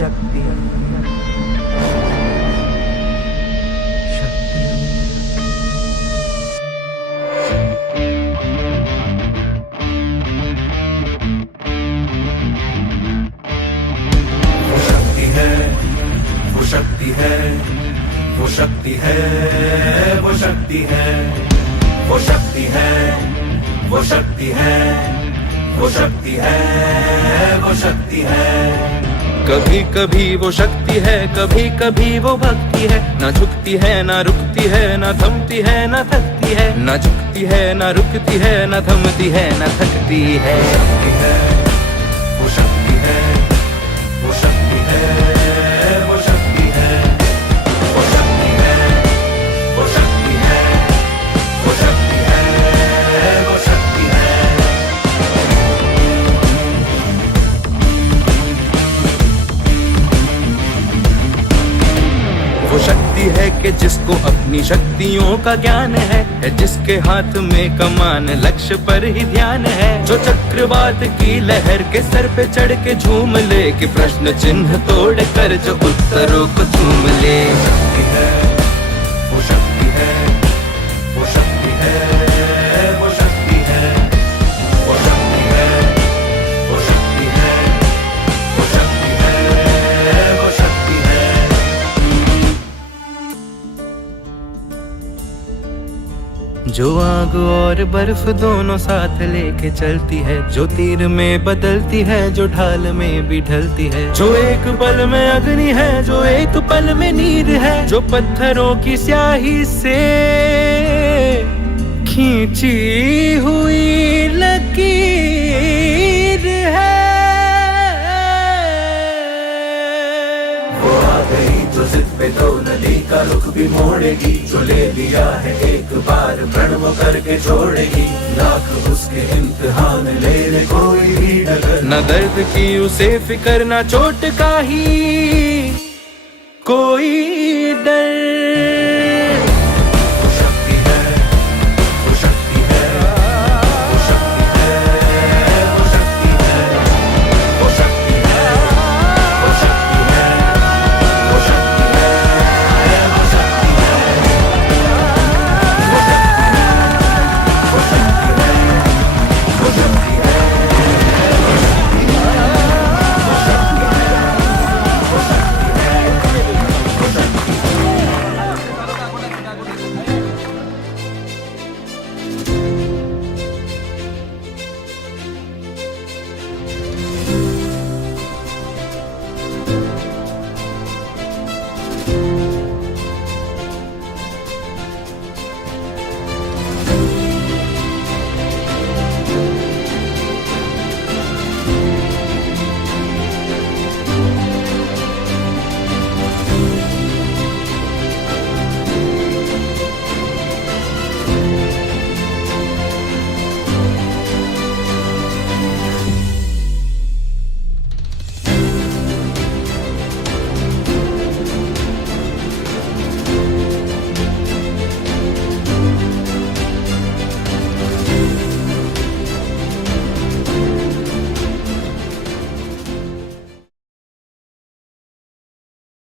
शक्ति शक्ति वो शक्ति है, वो शक्ति है, वो शक्ति है, वो शक्ति है, वो शक्ति है, वो शक्ति है, वो शक्ति है, वो शक्ति है। कभी कभी वो शक्ति है, कभी कभी वो भक्ति है। ना झुकती है ना रुकती है, ना थमती है ना थकती है। ना झुकती है ना रुकती है, ना थमती है ना थकती है। वो शक्ति है, वो शक्ति है, वो शक्ति है, वो शक्ति है, वो शक्ति है, वो शक्ति है, वो शक्ति है। वो शक्ति है कि जिसको अपनी शक्तियों का ज्ञान है जिसके हाथ में कमान लक्ष्य पर ही ध्यान है। जो चक्रवात की लहर के सर पे चढ़ के झूम ले, कि प्रश्न चिन्ह तोड़ कर जो उत्तरों को चूम ले। वो शक्ति है, वो शक्ति है, वो शक्ति है, वो शक्ति है, वो शक्ति है, वो शक्ति है, वो शक्ति है। जो आग और बर्फ दोनों साथ लेके चलती है, जो तीर में बदलती है, जो ढाल में भी ढलती है। जो एक पल में अग्नि है, जो एक पल में नीर है। जो पत्थरों की स्याही से खींची हुई लकीर है। वो आ गई जो जिद पे तो नदी का रुख भी मोड़ेगी। जो ले लिया है एक बार प्रण वो करके छोड़ेगी। लाख उसके इम्तिहान ले ले कोई भी डगर। न दर्द की उसे फिक्र, न चोट का ही कोई डर।